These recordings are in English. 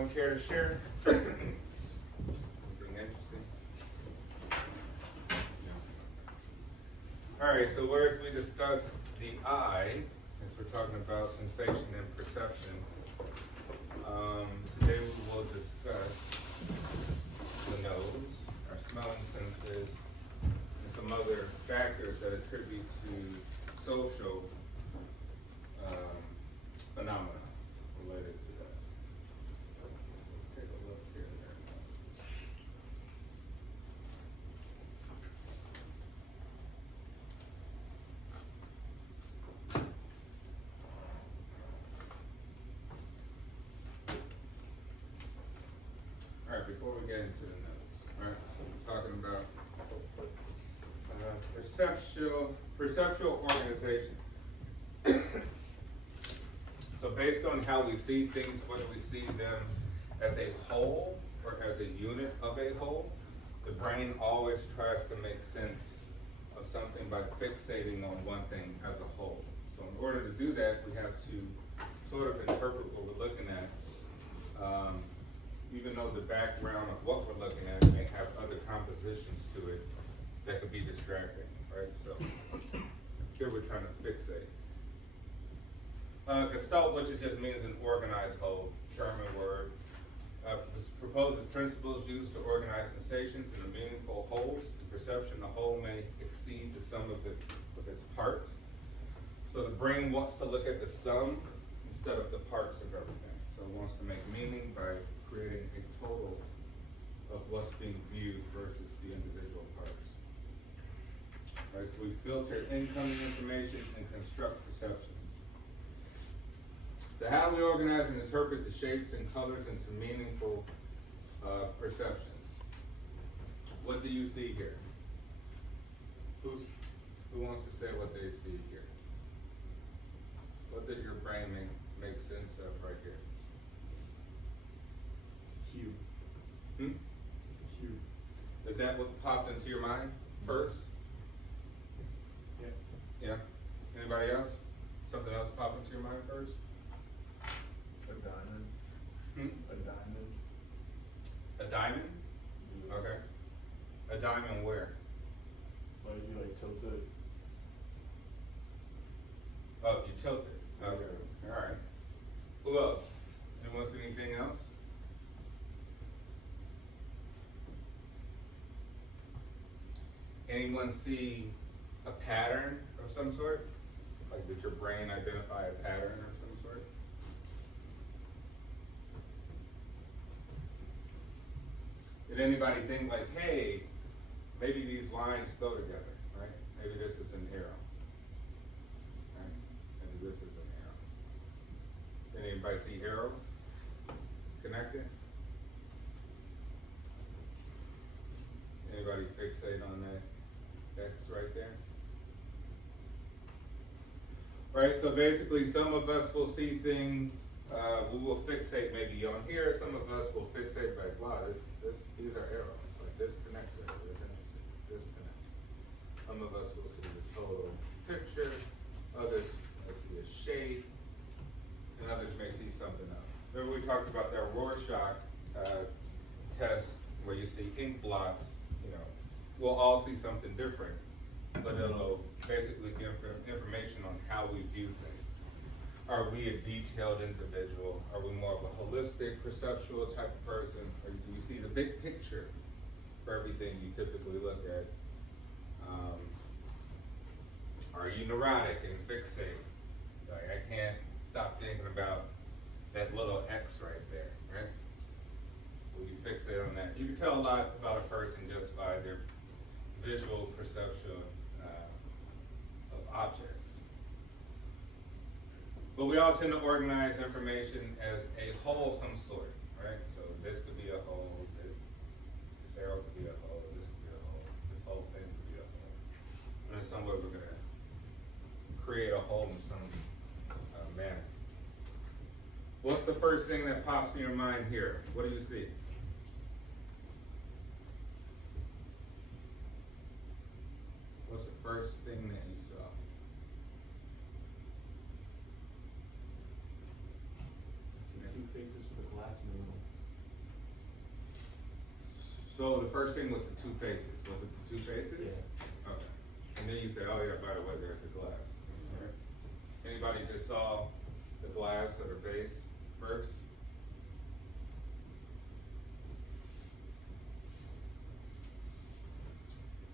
Anyone care to share? Anything interesting? No. All right, so whereas we discussed the eye, as we're talking about sensation and perception, today we will discuss the nose, our smelling senses, and some other factors that attribute to social phenomena related to that. Let's take a look here. All right, before we get into the notes, all right, we're talking about perceptual organization. So based on how we see things, whether we see them as a whole or as a unit of a whole, the brain always tries to make sense of something by fixating on one thing as a whole. So in order to do that, we have to sort of interpret what we're looking at, even though the background of what we're looking at may have other compositions to it that could be distracting, right? So here we're trying to fixate. Gestalt, which it just means an organized whole, German word, proposes principles used to organize sensations into meaningful wholes. The perception, the whole may exceed the sum of its parts. So the brain wants to look at the sum instead of the parts of everything. So it wants to make meaning by creating a total of what's being viewed versus the individual parts. Right, so we filter incoming information and construct perceptions. So how do we organize and interpret the shapes and colors into meaningful perceptions? What do you see here? Who wants to say what they see here? What does your brain make sense of right here? It's a cube. It's a cube. Is that what popped into your mind first? Yeah. Yeah. Anybody else? Something else popped into your mind first? A diamond. A diamond. A diamond? Yeah. Okay. A diamond where? Like you tilt it. Oh, you tilt it. Okay. All right. Who else? Anyone see anything else? Anyone see a pattern of some sort? Like, did your brain identify a pattern of some sort? Did anybody think like, hey, maybe these lines go together, right? Maybe this is an arrow. Right? Maybe this is an arrow. Did anybody see arrows connected? Anybody fixate on that X right there? Right, so basically some of us will see things, we will fixate maybe on here, some of us will fixate like, wow, these are arrows, like this connects here, this connects. Some of us will see the total picture, others may see a shape, and others may see something else. Remember we talked about that Rorschach test where you see ink blots, we'll all see something different, but it'll basically give information on how we view things. Are we a detailed individual? Are we more of a holistic, perceptual type of person? Or do you see the big picture for everything you typically look at? Are you neurotic and fixate? Like, I can't stop thinking about that little X right there, right? Will you fixate on that? You can tell a lot about a person just by their visual perception of objects. But we all tend to organize information as a whole of some sort, right? So this could be a whole, this arrow could be a whole, this could be a whole, this whole thing could be a whole. And in some way we're gonna create a whole in some manner. What's the first thing that pops in your mind here? What do you see? What's the first thing that you saw? Two faces with a glass in the middle. So the first thing was the two faces. Was it the two faces? Yeah. Okay. And then you say, oh yeah, by the way, there's a glass. Alright. Anybody just saw the glass or the vase first?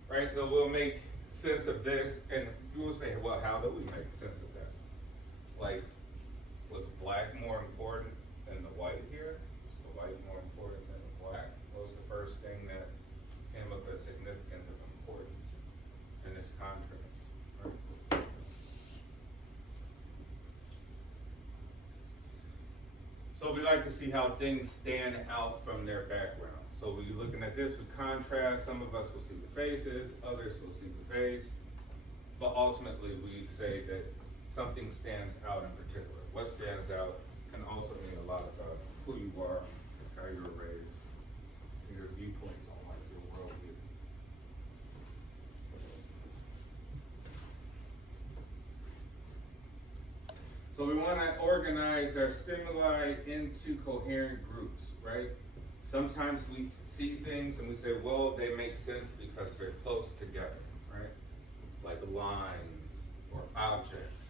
Right, so we'll make sense of this, and you will say, well, how do we make sense of that? Like, was black more important than the white here? Was the white more important than the black? What was the first thing that came up as significance of importance in this contrast? Right? So we like to see how things stand out from their background. So we're looking at this with contrast. Some of us will see the faces, others will see the face, but ultimately we say that something stands out in particular. What stands out can also mean a lot about who you are, how you were raised, and your viewpoints on life, your worldview. So we want to organize our stimuli into coherent groups, right? Sometimes we see things and we say, well, they make sense because they're close together, right? Like lines or objects,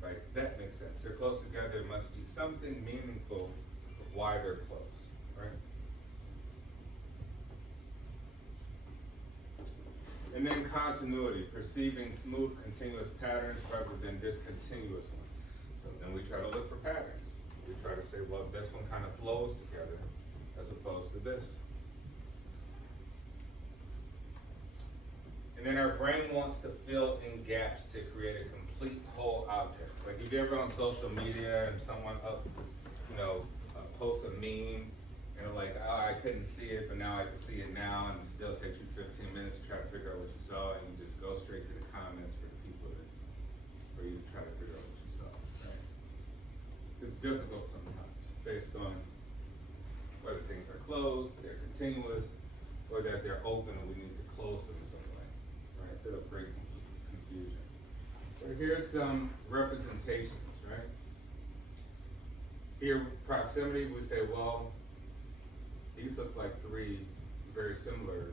right? That makes sense. They're close together. There must be something meaningful of why they're close, right? And then continuity, perceiving smooth, continuous patterns rather than discontinuous ones. So then we try to look for patterns. We try to say, well, this one kind of flows together as opposed to this. And then our brain wants to fill in gaps to create a complete whole object. Like if you're ever on social media and someone posts a meme and they're like, oh, I couldn't see it, but now I can see it now, and it still takes you 15 minutes to try to figure out what you saw, and you just go straight to the comments for the people for you to try to figure out what you saw. Right? It's difficult sometimes based on whether things are closed, they're continuous, or that they're open and we need to close them in some way, right? It'll create confusion. So here's some representations, right? Here, proximity, we say, well, these look like three very similar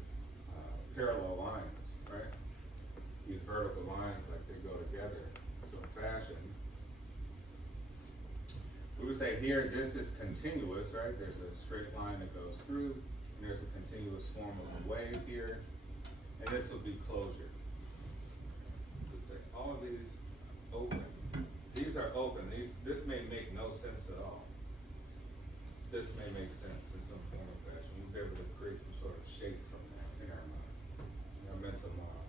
parallel lines, right? These vertical lines, like they go together in some fashion. We would say here, this is continuous, right? There's a straight line that goes through, and there's a continuous form of a wave here, and this would be closure. We'd say all of these open. These are open. This may make no sense at all. This may make sense in some form of fashion. We'll be able to create some sort of shape from that in our mind, in our mental model.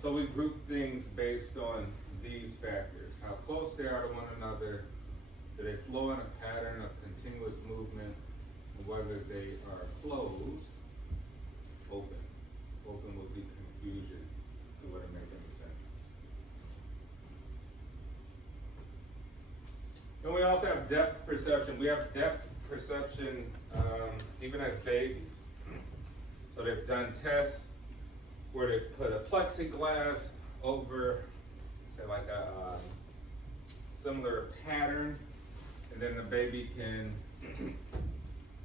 So we group things based on these factors: how close they are to one another, do they flow in a pattern of continuous movement, and whether they are closed, open. Open would be confusion. It wouldn't make any sense. Then we also have depth perception. We have depth perception even as babies. So they've done tests where they've put a plexiglass over, say, like a similar pattern, and then the baby can,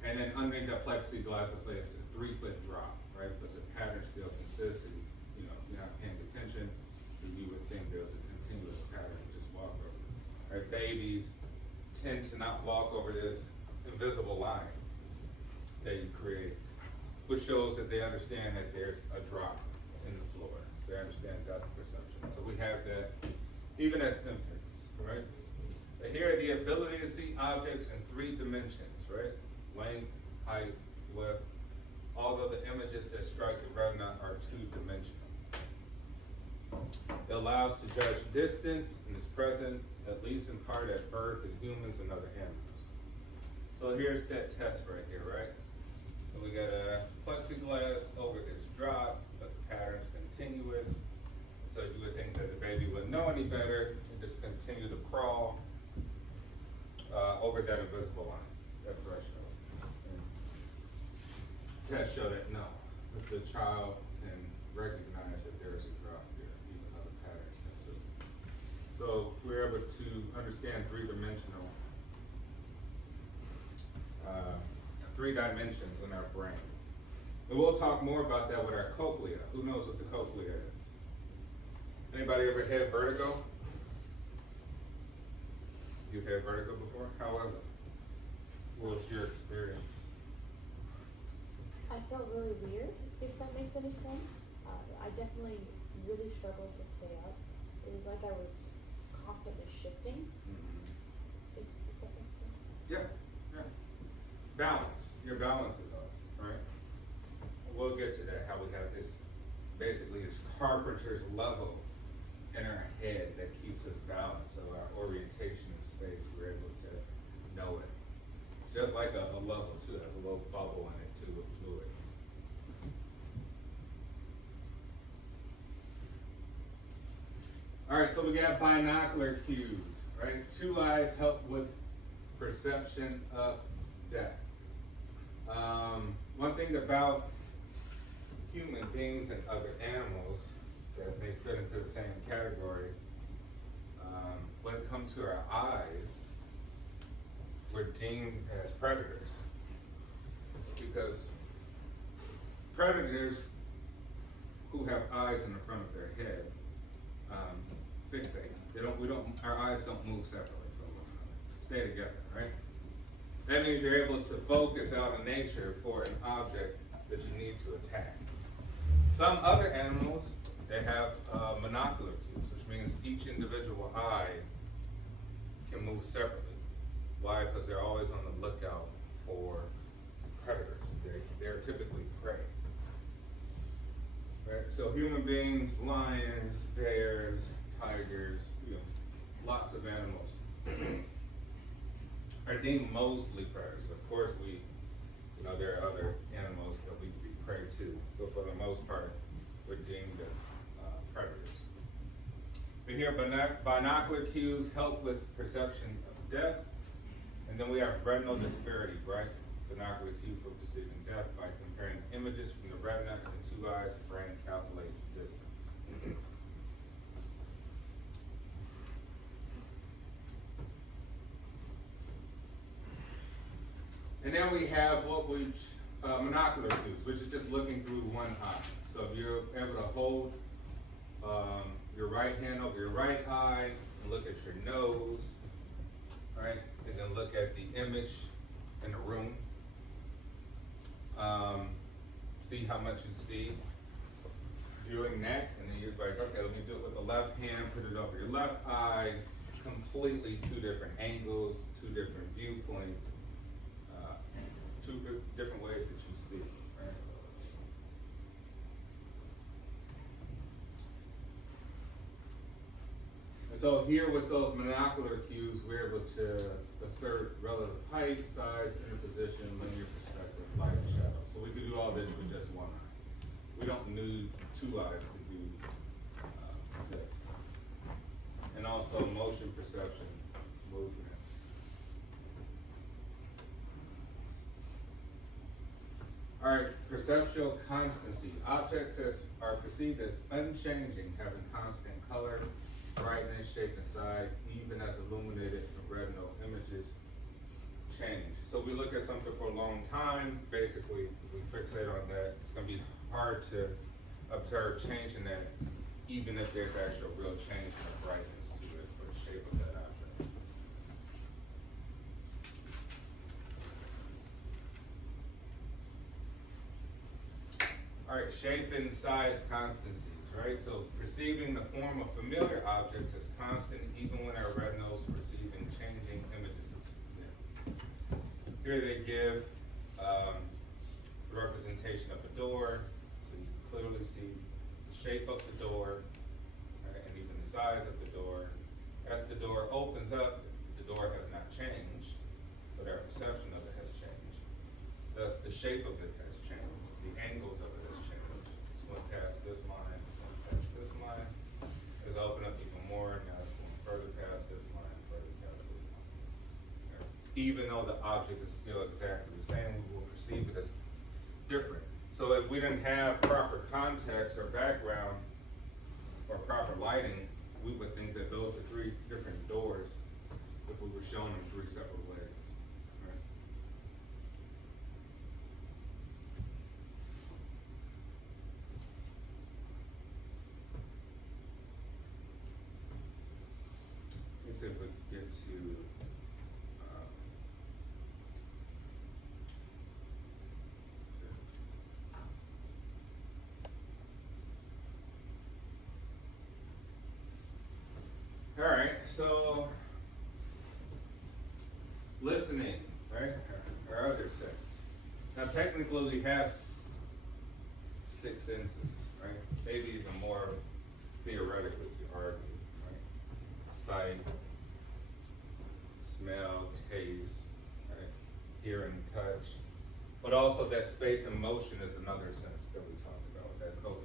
and then underneath that plexiglass, let's say it's a 3-foot drop, right? But the pattern still consists. And, if you're not paying attention, you would think there's a continuous pattern. You just walk over it. Right? Babies tend to not walk over this invisible line that you create, which shows that they understand that there's a drop in the floor. They understand depth perception. So we have that even as infants, right? But here, the ability to see objects in 3 dimensions, right? Length, height, width. Although the images that strike the retina are 2-dimensional. It allows to judge distance and is present, at least in part, at birth in humans and other animals. So here's that test right here, right? So we got a plexiglass over this drop, but the pattern's continuous. So you would think that the baby wouldn't know any better and just continue to crawl over that invisible line, that threshold. And tests show that no, that the child can recognize that there is a drop here, even though the pattern is consistent. So So we're able to understand three dimensions in our brain. And we'll talk more about that with our cochlea. Who knows what the cochlea is? Anybody ever had vertigo? You've had vertigo before? How was it? What was your experience? I felt really weird, if that makes any sense. I definitely really struggled to stay up. It was like I was constantly shifting, if that makes sense. Yeah, yeah. Balance. Your balance is off, right? We'll get to that, how we have this, basically this carpenter's level in our head that keeps us balanced, so our orientation in space, we're able to know it. Just like a level too, has a little bubble in it too, with fluid. All right, so we got binocular cues, right? Two eyes help with perception of depth. One thing about human beings and other animals that may fit into the same category, when it comes to our eyes, we're deemed as predators. Because predators who have eyes in the front of their head fixate. Our eyes don't move separately from one another. Stay together, right? That means you're able to focus out in nature for an object that you need to attack. Some other animals, they have monocular cues, which means each individual eye can move separately. Why? Because they're always on the lookout for predators. They're typically prey. Right? So human beings, lions, bears, tigers, lots of animals are deemed mostly predators. Of course, there are other animals that we can be prey to, but for the most part, we're deemed as predators. We hear binocular cues help with perception of depth, and then we have retinal disparity, right? Binocular cue for perceiving depth by comparing images from the retina and the two eyes, the brain calculates distance. And then we have monocular cues, which is just looking through one eye. So if you're able to hold your right hand over your right eye and look at your nose, right? And then look at the image in the room. See how much you see. Doing that, and then you're like, okay, let me do it with the left hand, put it over your left eye, completely two different angles, two different viewpoints, two different ways that you see, right? And so here with those monocular cues, we're able to assert relative height, size, interposition, linear perspective, light and shadow. So we can do all this with just one eye. We don't need two eyes to do this. And also motion perception, movement. All right, perceptual constancy. Objects are perceived as unchanging, having constant color, brightness, shape, and size, even as illuminated retinal images change. So we look at something for a long time, basically, if we fixate on that, it's going to be hard to observe change in that, even if there's actual real change in the brightness to it for the shape of that object. All right, shape and size constancies, right? So perceiving the form of familiar objects as constant even when our retinals perceiving changing images of them. Here they give the representation of a door, so you can clearly see the shape of the door, right, and even the size of the door. As the door opens up, the door has not changed, but our perception of it has changed. Thus, the shape of it has changed, the angles of it has changed. It's went past this line, it's went past this line, it's opened up even more, now it's going further past this line, further past this line. Okay. Even though the object is still exactly the same, we will perceive it as different. So if we didn't have proper context or background or proper lighting, we would think that those are three different doors if we were shown in three separate ways, right? Let's see if we can get to, all right, so listening, right? Our other sense. Now, technically, we have six senses, right? Maybe even more theoretically, if you argue, right? Sight, smell, taste, right? Hearing, touch. But also that space and motion is another sense that we talked about, that cochlea.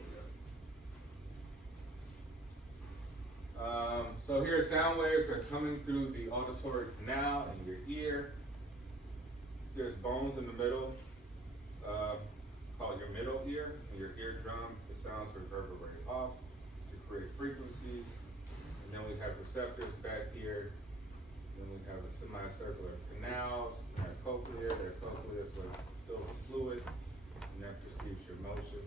So here sound waves are coming through the auditory canal in your ear. There's bones in the middle, called your middle ear, and your eardrum. The sounds reverberate off to create frequencies. And then we have receptors back here. Then we have a semicircular canals. We have cochlea. Their cochlea is where it's filled with fluid, and that perceives your motion.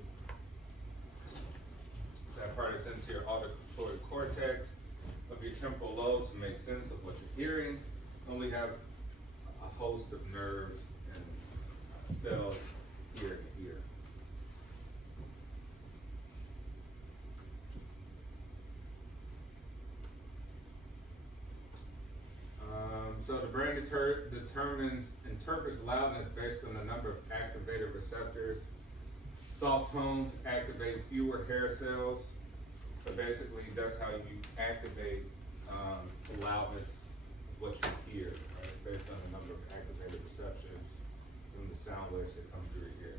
That part is into your auditory cortex of your temporal lobe to make sense of what you're hearing. And we have a host of nerves and cells here and here. So the brain interprets loudness based on the number of activated receptors. Soft tones activate fewer hair cells. So basically, that's how you activate the loudness of what you hear, right? Based on the number of activated receptors from the sound waves that come through your ear.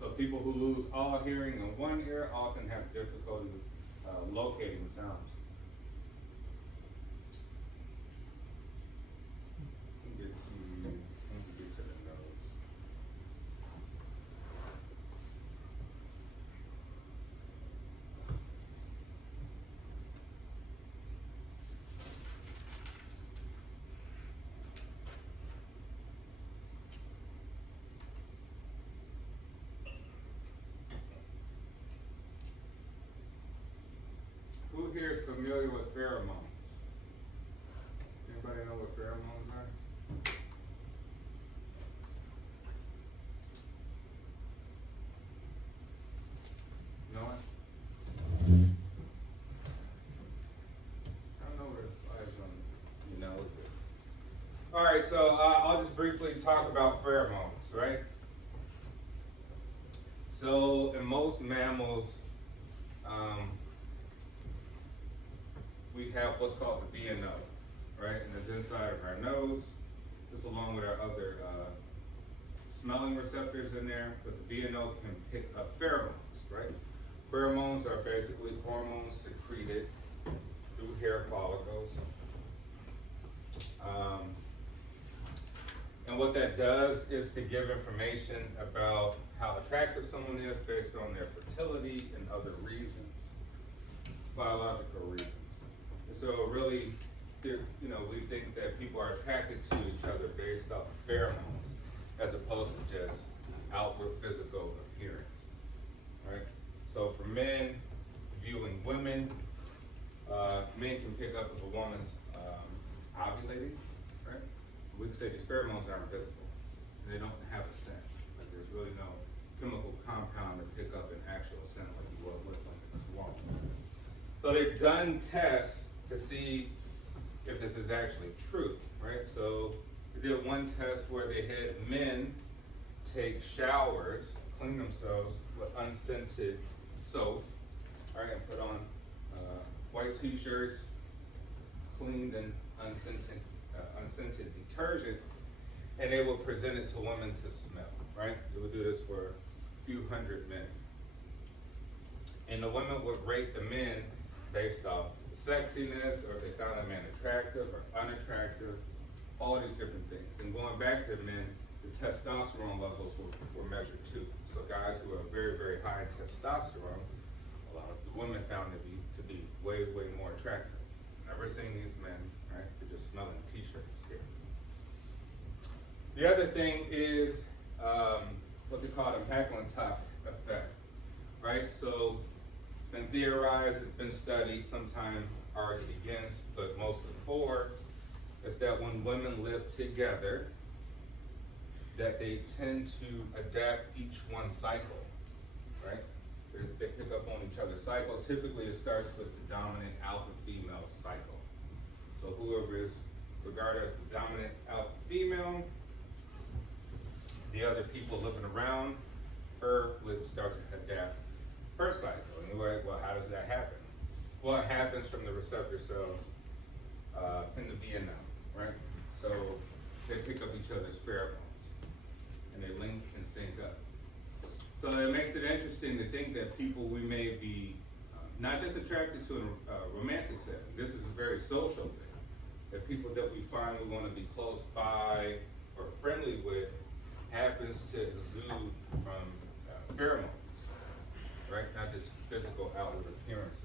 So people who lose all hearing in one ear often have difficulty locating sounds. Get to the nose. Who here is familiar with pheromones? Anybody know what pheromones are? No one? I don't know where the slides on your nose is. All right, so I'll just briefly talk about pheromones, right? So in most mammals, we have what's called the B&O, right? And it's inside of our nose. This along with our other smelling receptors in there, but the B&O can pick up pheromones, right? Pheromones are basically hormones secreted through hair follicles. And what that does is to give information about how attractive someone is based on their fertility and other reasons, biological reasons. And so really, we think that people are attracted to each other based off of pheromones as opposed to just outward physical appearance, right? So for men viewing women, men can pick up if a woman's ovulating, right? We can say these pheromones aren't visible, and they don't have a scent. Like there's really no chemical compound to pick up an actual scent like you would with like a woman. So they've done tests to see if this is actually true, right? So they did one test where they had men take showers, clean themselves with unscented soap, all right, and put on white t-shirts, cleaned and unscented detergent, and they would present it to women to smell, right? They would do this for a few hundred men. And the women would rate the men based off sexiness, or if they found a man attractive or unattractive, all these different things. And going back to the men, the testosterone levels were measured too. So guys who are very, very high in testosterone, the women found to be way, way more attractive. Never seen these men, right? They're just smelling t-shirts here. The other thing is what they call the McClintock effect, right? So it's been theorized, it's been studied, sometimes argued against, but mostly for, is that when women live together, that they tend to adapt each one's cycle, right? They pick up on each other's cycle. Typically, it starts with the dominant alpha female cycle. So whoever is regarded as the dominant alpha female, the other people living around her would start to adapt her cycle. And you're like, well, how does that happen? Well, it happens from the receptor cells in the VNL, right? So they pick up each other's pheromones and they link and sync up. So it makes it interesting to think that people we may be not just attracted to in a romantic setting. This is a very social thing. That people that we find we want to be close by or friendly with happens to exude from pheromones, right? Not just physical outward appearances.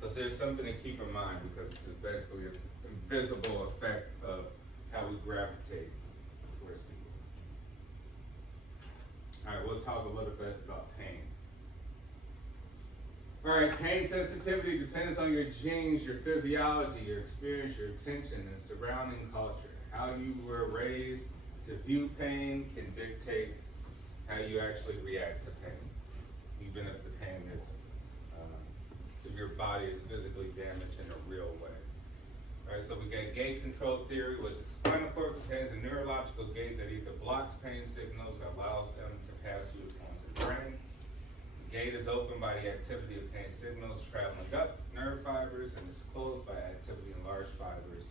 So there's something to keep in mind because it's basically this invisible effect of how we gravitate towards people. All right, we'll talk a little bit about pain. All right, pain sensitivity depends on your genes, your physiology, your experience, your attention, and surrounding culture. How you were raised to view pain can dictate how you actually react to pain, even if the pain is, if your body is physically damaged in a real way. All right, so we got gate control theory, which is spinal cord contains a neurological gate that either blocks pain signals or allows them to pass you onto the brain. The gate is opened by the activity of pain signals traveling up nerve fibers and is closed by activity in large fibers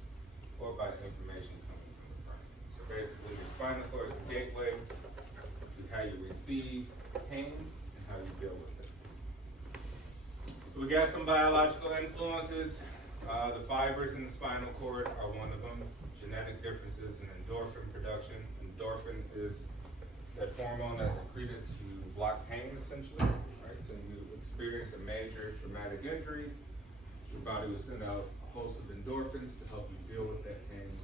or by information coming from the brain. So basically, your spinal cord is the gateway to how you receive pain and how you deal with it. So we got some biological influences. The fibers in the spinal cord are one of them. Genetic differences in endorphin production. Endorphin is that hormone that's secreted to block pain, essentially. Right? So you experience a major traumatic injury, your body will send out a host of endorphins to help you deal with that pain.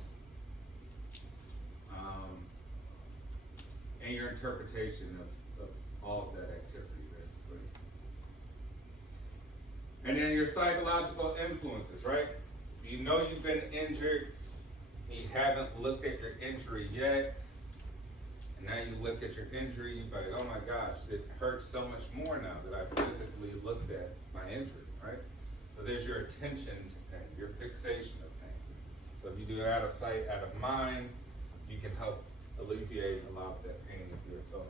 And your interpretation of all of that activity, basically. And then your psychological influences, right? You know you've been injured, you haven't looked at your injury yet, and now you look at your injury, you're like, oh my gosh, it hurts so much more now that I physically looked at my injury, right? So there's your attention to pain, your fixation of pain. So if you do out of sight, out of mind, you can help alleviate a lot of that pain that you're feeling.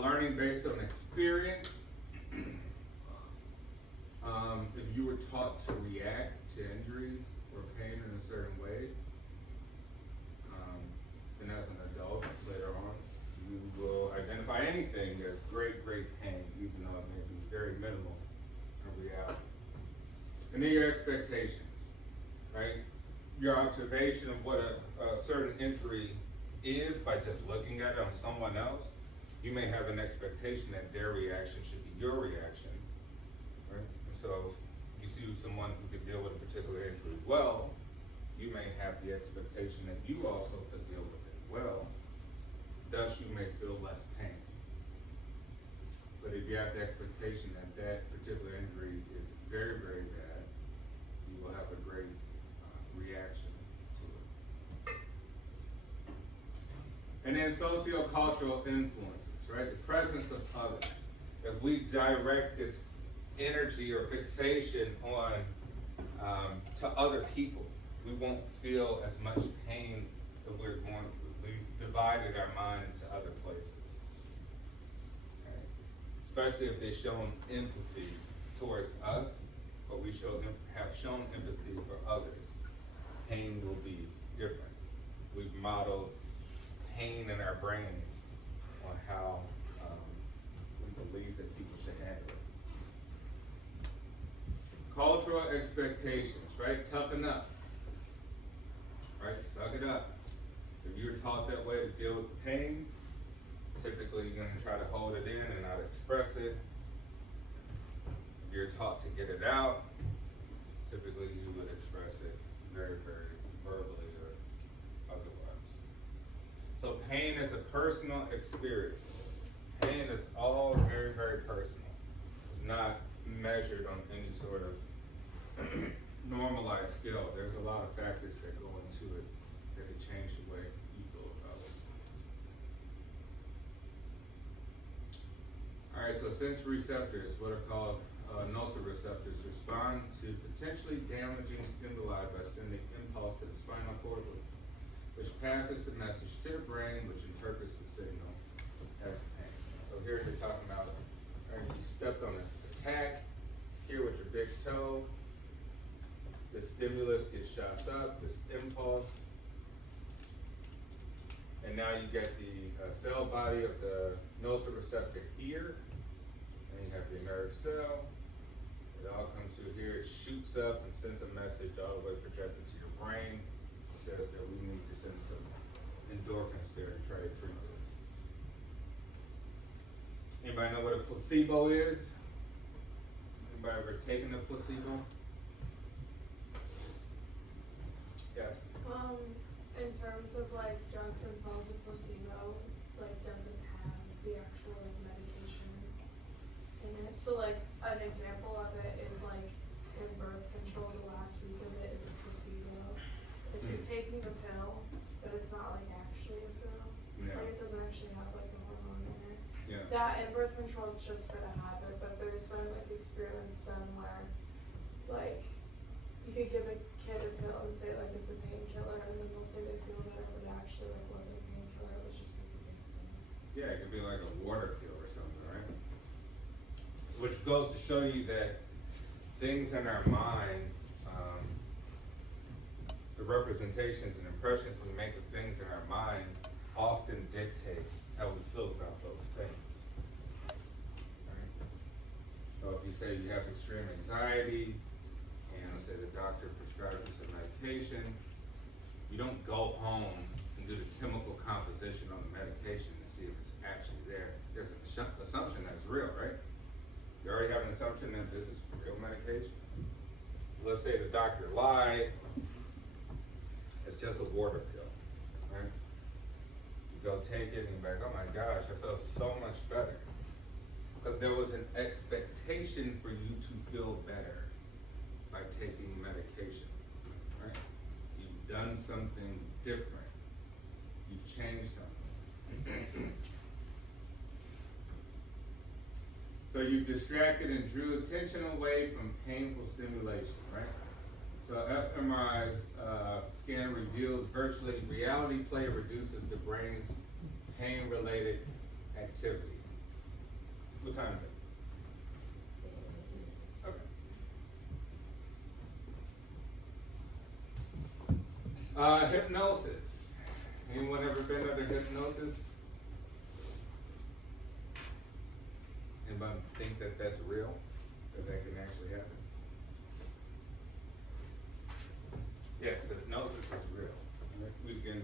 Learning based on experience. If you were taught to react to injuries or pain in a certain way, then as an adult later on, you will identify anything as great, great pain, even though it may be very minimal in reality. And then your expectations, right? Your observation of what a certain injury is by just looking at it on someone else. You may have an expectation that their reaction should be your reaction, right? And so you see someone who could deal with a particular injury well, you may have the expectation that you also could deal with it well, thus you may feel less pain. But if you have the expectation that that particular injury is very, very bad, you will have a great reaction to it. And then sociocultural influences, right? The presence of others. If we direct this energy or fixation on to other people, we won't feel as much pain that we've divided our mind to other places. Right? Especially if they've shown empathy towards us, or we have shown empathy for others. Pain will be different. We've modeled pain in our brains on how we believe that people should handle it. Cultural expectations, right? Toughen up, right? Suck it up. If you're taught that way to deal with the pain, typically typically you're gonna try to hold it in and not express it. You're taught to get it out. Typically you would express it very, very verbally or otherwise. So pain is a personal experience. Pain is all very, very personal. It's not measured on any sort of normalized scale. There's a lot of factors that go into it that can change the way you feel about it. Alright, so sensory receptors, what are called nociceptors, respond to potentially damaging stimuli by sending impulse to the spinal cord, which passes the message to the brain, which interprets the signal as pain. So here you're talking about, you stepped on a tack here with your big toe. The stimulus gets shots up, this impulse, and now you get the cell body of the nociceptor here, and you have the nerve cell. It all comes through here, it shoots up and sends a message all the way projected to your brain. It says that we need to send some endorphins there to try to treat this. Anybody know what a placebo is? Anybody ever taken a placebo? Yes. In terms of like drugs and pills, a placebo like doesn't have the actual like medication in it. So like an example of it is like in birth control, the last week of it is a placebo. If you're taking the pill, but it's not like actually a pill. Yeah. Like it doesn't actually have like the hormone in it. Yeah. That in birth control it's just for the habit, but there's been like experiments done where like you could give a kid a pill and say like it's a painkiller, and then they'll say they feel better, but it actually like wasn't a painkiller, it was just like a painkiller. Yeah, it could be like a water pill or something, right? Which goes to show you that things in our mind, the representations and impressions we make of things in our mind often dictate how we feel about those things. Right? So if you say you have extreme anxiety, and let's say the doctor prescribes you some medication, you don't go home and do the chemical composition on the medication and see if it's actually there. There's an assumption that it's real, right? You already have an assumption that this is real medication. Let's say the doctor lied, it's just a water pill, right? You go take it and you're like, oh my gosh, I feel so much better. Because there was an expectation for you to feel better by taking medication, right? You've done something different. You've changed something. So you've distracted and drew attention away from painful stimulation, right? So fMRI's scan reveals virtually reality play reduces the brain's pain-related activity. What time is it? Okay. Hypnosis. Anyone ever been under hypnosis? Anybody think that that's real? That can actually happen? Yes, hypnosis is real. We can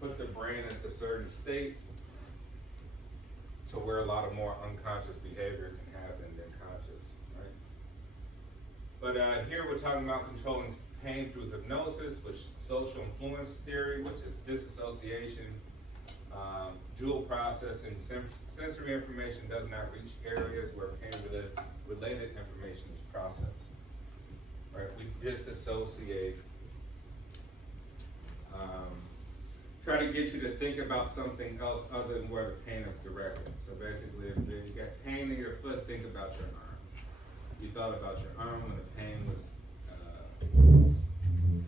put the brain into certain states to where a lot of more unconscious behavior can happen than conscious, right? But here we're talking about controlling pain through hypnosis, which social influence theory, which is disassociation, dual processing. Sensory information does not reach areas where pain-related information is processed. Right? We disassociate. Try to get you to think about something else other than where the pain is directed. So basically, if you got pain in your foot, think about your arm. You thought about your arm when the pain was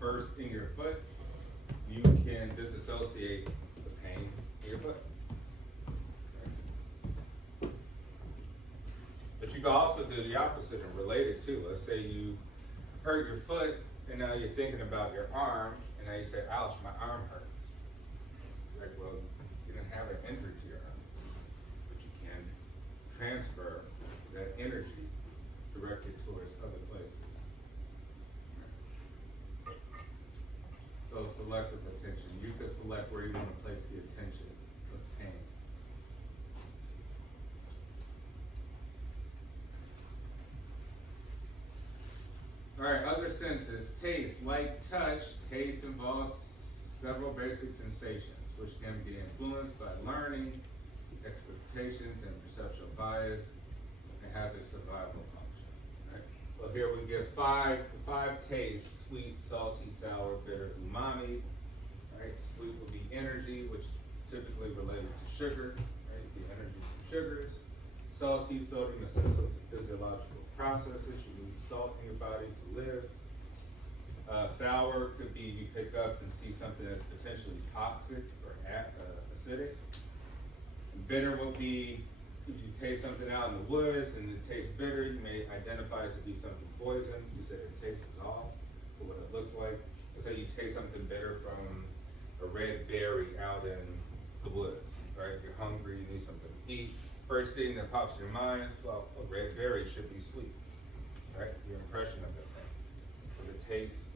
first in your foot, you can disassociate the pain in your foot. But you can also do the opposite and relate it too. Let's say you hurt your foot and now you're thinking about your arm and now you say, ouch, my arm hurts. Like, well, you didn't have an injury to your arm, but you can transfer that energy directly towards other places. So selective attention. You can select where you want to place the attention of pain. Alright, other senses. Taste, like touch, taste involves several basic sensations, which can be influenced by learning, expectations, and perceptual bias. It has a survival function. Right? Well, here we give five tastes: sweet, salty, sour, bitter, umami. Right? Sweet would be energy, which is typically related to sugar. Right? The energy from sugars. Salty, sodium essential to physiological processes. You need salt in your body to live. Sour could be you pick up and see something that's potentially toxic or acidic. And bitter would be if you taste something out in the woods and it tastes bitter, you may identify it to be something poison. You said it tastes off, but what it looks like. Let's say you taste something bitter from a red berry out in the woods, right? You're hungry, you need something to eat. First thing that pops in your mind, well, a red berry should be sweet, right? Your impression of that thing. If it tastes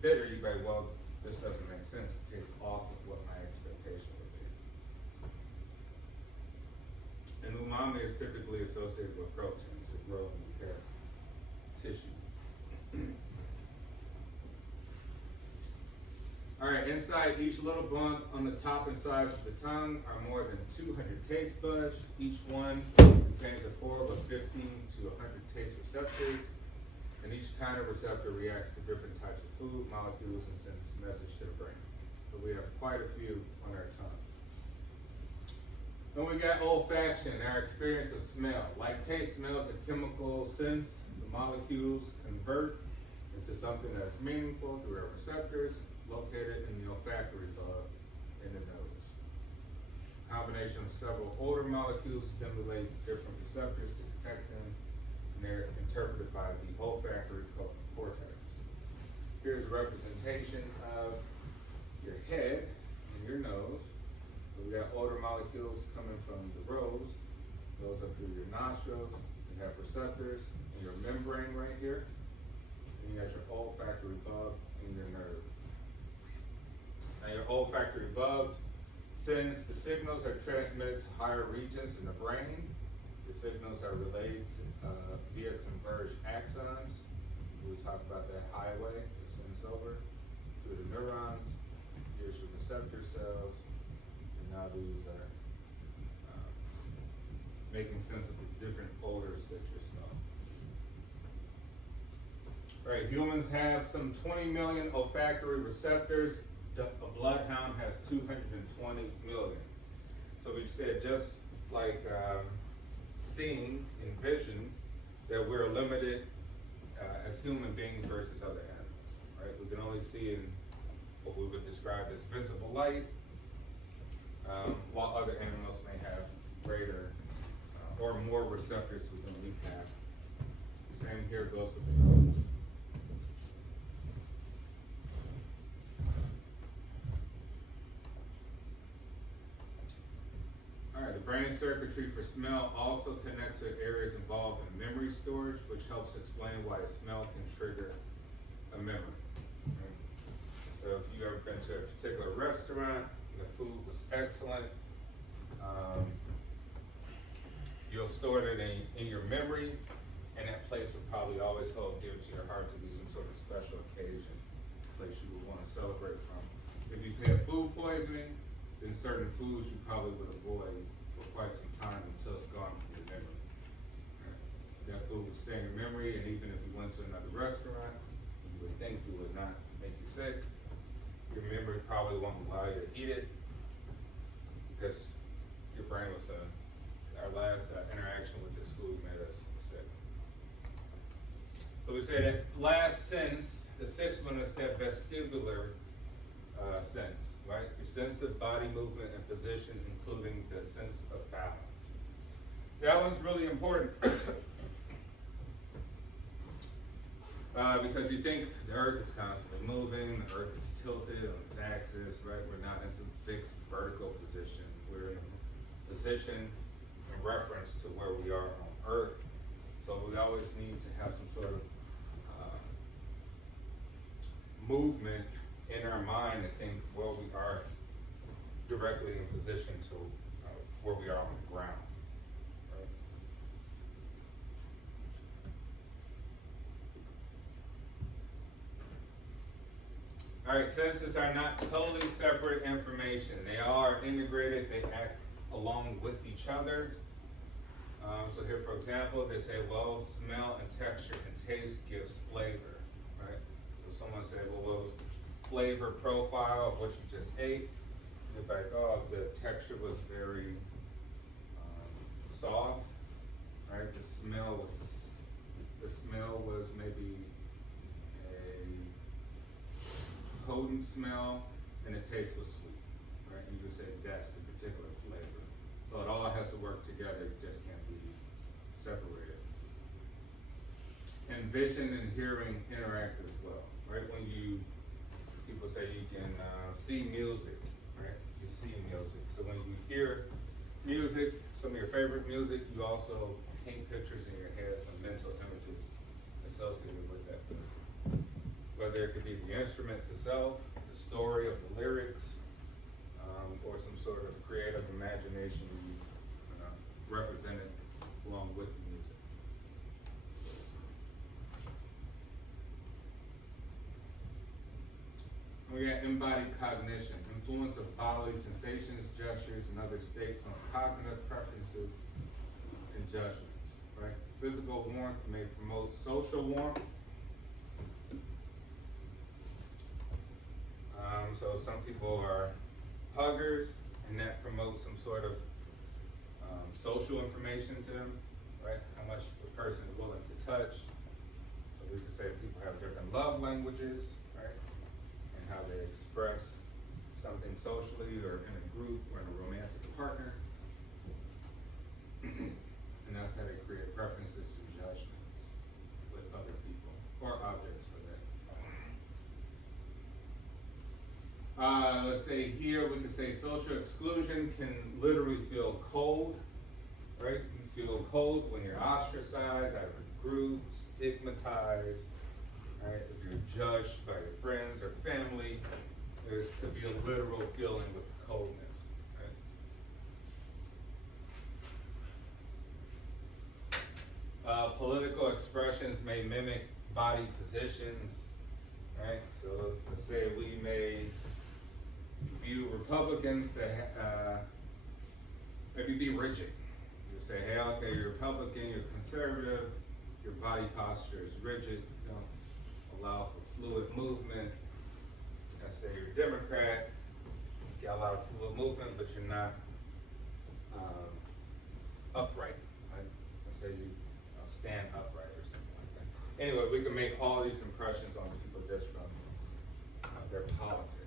bitter, you go, well, this doesn't make sense. It tastes off of what my expectation would be. And umami is typically associated with proteins that grow in the hair tissue. All right, inside each little bump on the top and sides of the tongue are more than 200 taste buds. Each one contains a core of 50 to 100 taste receptors, and each kind of receptor reacts to different types of food, molecules, and sends a message to the brain. So we have quite a few on our tongue. Then we got olfaction, our experience of smell. Like taste, smell is a chemical sense. The molecules convert into something that's meaningful through our receptors, located in the olfactory bulb in the nose. A combination of several older molecules stimulate different receptors to detect them, and they're interpreted by the olfactory cortex. Here's a representation of your head and your nose. So we got older molecules coming from the rose, goes up through your nostrils. You have receptors in your membrane right here. And you got your olfactory bulb in your nerve. Now your olfactory bulb sends the signals are transmitted to higher regions in the brain. The signals are relayed via converged axons. We talk about that highway that sends over to the neurons. Here's your receptor cells. And now these are making sense of the different odors that you're smelling. All right, humans have some 20 million olfactory receptors. A bloodhound has 220 million. So we said just like seeing and vision, that we're limited as human beings versus other animals, right? We can only see in what we would describe as visible light, while other animals may have greater or more receptors than we have. Same here goes with the nose. All right, the brain circuitry for smell also connects with areas involved in memory storage, which helps explain why a smell can trigger a memory. Right? So if you've ever been to a particular restaurant, the food was excellent, you'll store it in your memory, and that place will probably always hold dear to your heart to be some sort of special occasion, place you would want to celebrate from. If you've had food poisoning, then certain foods you probably would avoid for quite some time until it's gone from your memory. Right? That food would stay in your memory, and even if you went to another restaurant, you would think it would not make you sick. Your memory probably won't allow you to eat it because your brain was our last interaction with this food made us sick. So we say that last sense, the sixth one is that vestibular sense, right? Your sense of body movement and position, including the sense of balance. That one's really important because you think the earth is constantly moving, the earth is tilted on its axis, right? We're not in some fixed vertical position. We're in a position in reference to where we are on earth. So we always need to have some sort of movement in our mind to think where we are directly in position to where we are on the ground. Right? Alright, senses are not totally separate information. They are integrated, they act along with each other. So here, for example, they say, well, smell and texture and taste gives flavor, right? So someone said, well, what was the flavor profile of what you just ate? You're like, oh, the texture was very soft, right? The smell was maybe a potent smell, and the taste was sweet, right? You would say that's the particular flavor. So it all has to work together, it just can't be separated. And vision and hearing interact as well, right? When people say you can see music, right? You see music. So when you hear music, some of your favorite music, you also paint pictures in your head, some mental images associated with that music. Whether it could be the instruments itself, the story of the lyrics, or some sort of creative imagination represented along with the music. We got embodied cognition, influence of bodily sensations, gestures, and other states on cognitive preferences and judgments, right? Physical warmth may promote social warmth. So some people are huggers, and that promotes some sort of social information to them, right? How much the person is willing to touch. So we could say people have different love languages, right? And how they express something socially or in a group or in a romantic partner. And that's how they create preferences and judgments with other people or objects for that. Let's say here we could say social exclusion can literally feel cold, right? You feel cold when you're ostracized out of a group, stigmatized, right? If you're judged by your friends or family, there could be a literal feeling of coldness, right? Political expressions may mimic body positions, right? So let's say we may view Republicans to maybe be rigid. You say, hey, okay, you're Republican, you're conservative, your body posture is rigid, you don't allow for fluid movement. Let's say you're a Democrat, you got a lot of fluid movement, but you're not upright, right? Let's say you stand upright or something like that. Anyway, we can make all these impressions on people just from their politics.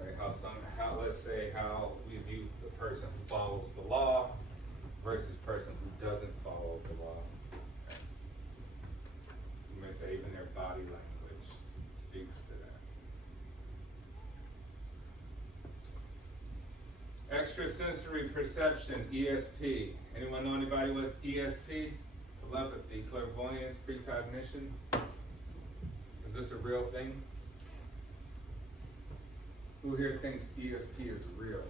Right, let's say how we view the person who follows the law versus person who doesn't follow the law. Right? You may say even their body language speaks to that. Extrasensory perception, ESP. Anyone know anybody with ESP? Telepathy, clairvoyance, precognition. Is this a real thing? Who here thinks ESP is real?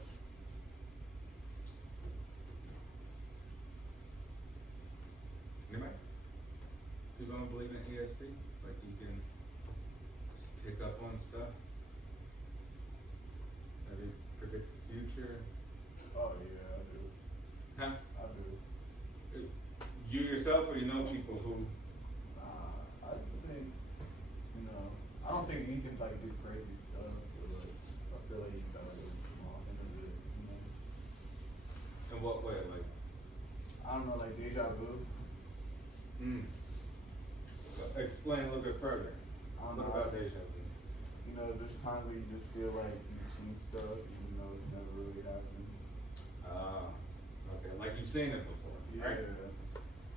Anybody? People don't believe in ESP? Like you can just pick up on stuff? Maybe predict the future? Oh yeah, I do. Huh? I do. You yourself, or you know people who? I just think, I don't think he can like do crazy stuff, but like, I feel like he got like small thing of it, In what way? Like? I don't know, like deja vu. Explain a little bit further. I don't What know. about deja vu? There's times where you just feel like you've seen stuff, even though it never really happened. Okay, like you've seen it before, Yeah. right?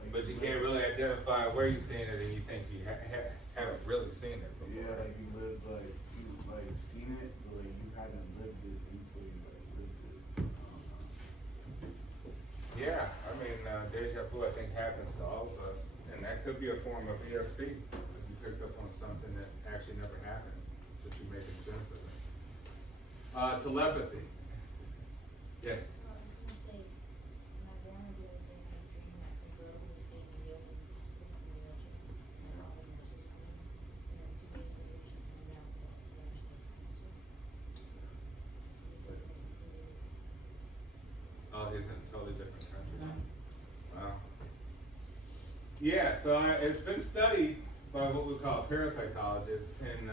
Like, But you can't really identify where you've seen it, and you think you haven't really seen it before. Yeah, like you lived, like you like seen it, but like you hadn't lived it until you like lived it. Yeah, I mean, deja vu I think happens to all of us, and that could be a form of ESP. If you picked up on something that actually never happened, but you're making sense of it. Telepathy. Yes. I was gonna say, my grandma the other day had a dream that the girl who was being healed and just put on the wheelchair, and all the nurses came. Wow. Yeah, so it's been studied by what we call parapsychologists, and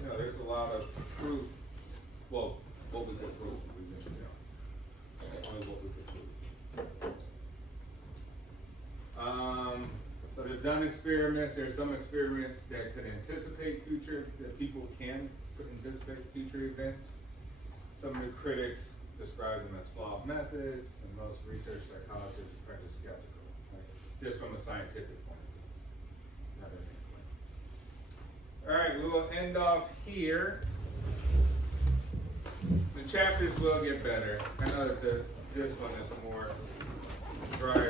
you know, there's a lot of truth. Well, what we could prove, we didn't, you know, only what we could prove. So they've done experiments. There's some experiments that could anticipate that people can anticipate future events. Some of the critics describe them as flawed methods, and most research psychologists are just skeptical, right? Just from a scientific point of view. Not an All right, we will end off here. The chapters will get better. I know that this one is more dry.